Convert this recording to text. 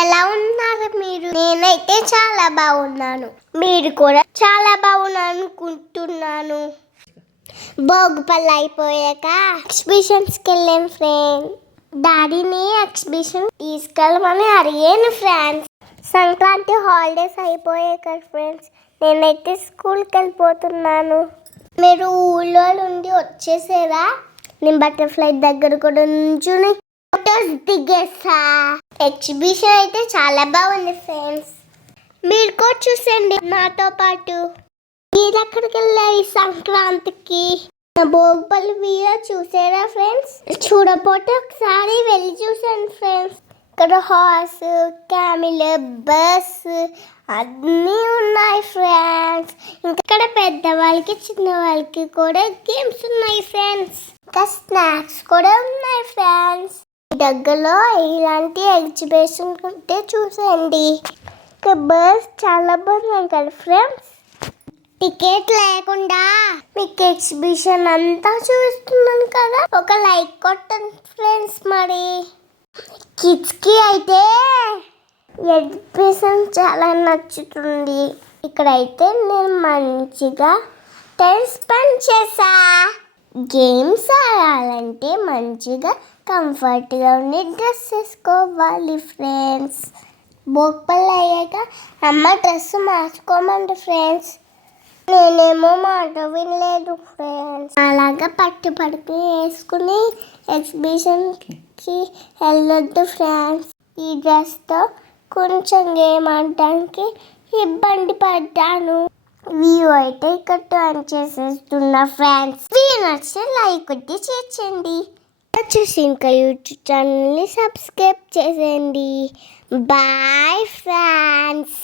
ఎలా ఉన్నారు మీరు? నేనైతే చాలా బాగున్నాను. మీరు కూడా చాలా బాగున్నారు అనుకుంటున్నాను. భోగిపళ్ళు అయిపోయాక ఎగ్జిబిషన్స్కి వెళ్ళాం ఫ్రెండ్. డాడీని ఎగ్జిబిషన్ తీసుకెళ్ళమని అడిగాను ఫ్రెండ్స్. సంక్రాంతి హాలిడేస్ అయిపోయాయి కదా ఫ్రెండ్స్. నేనైతే స్కూల్కి వెళ్ళిపోతున్నాను. మీరు ఊళ్ళో నుండి వచ్చేసారా? నేను బటర్ఫ్లై దగ్గర కూడా నుంచుని ఫోటోస్ దిగేసా. ఎగ్జిబిషన్ అయితే చాలా బాగుంది ఫ్రెండ్స్. మీరు కూడా చూసండి నాతో పాటు. మీరు ఎక్కడికి వెళ్ళారు ఈ సంక్రాంతికి? భోగిపల్లి వీడియో చూసారా ఫ్రెండ్స్? చూడపోతే ఒకసారి వెళ్ళి చూసాను ఫ్రెండ్స్. ఇక్కడ హార్స్, క్యామిల్, బస్ అన్నీ ఉన్నాయి ఫ్రెండ్స్. ఇక్కడ పెద్దవాళ్ళకి చిన్నవాళ్ళకి కూడా గేమ్స్ ఉన్నాయి ఫ్రెండ్స్. ఇంకా స్నాక్స్ కూడా ఉన్నాయి ఫ్రెండ్స్. దగ్గరలో ఇలాంటి ఎగ్జిబిషన్ ఉంటే చూసేయండి. ఇంకా బస్ చాలా బాగుంది కదా ఫ్రెండ్స్. టికెట్ లేకుండా మీకు ఎగ్జిబిషన్ అంతా చూస్తున్నాను కదా. ఒక లైక్ కొట్టండి ఫ్రెండ్స్. మరి కిడ్స్కి అయితే ఎగ్జిబిషన్ చాలా నచ్చుతుంది. ఇక్కడైతే నేను మంచిగా టైం స్పెండ్ చేసా. గేమ్స్ ఆడాలంటే మంచిగా కంఫర్ట్గా ఉండి డ్రెస్ వేసుకోవాలి ఫ్రెండ్స్. భోగిపళ్ళు అయ్యాక అమ్మ డ్రెస్ మార్చుకోమండి ఫ్రెండ్స్. నేనేమో మాట వినలేదు ఫ్రెండ్స్. అలాగా పట్టుపడికి వేసుకుని ఎగ్జిబిషన్కి వెళ్ళొద్దు ఫ్రెండ్స్. ఈ డ్రెస్తో కొంచెం గేమ్ ఆడడానికి ఇబ్బంది పడ్డాను. వ్యూ అయితే ఇక్కడ టర్న్ చేసేస్తున్నా ఫ్రెండ్స్. వ్యూ నచ్చితే లైక్ కొట్టి చేర్చండి. వచ్చేసి ఇంకా యూట్యూబ్ ఛానల్ని సబ్స్క్రైబ్ చేసేయండి. Bye friends.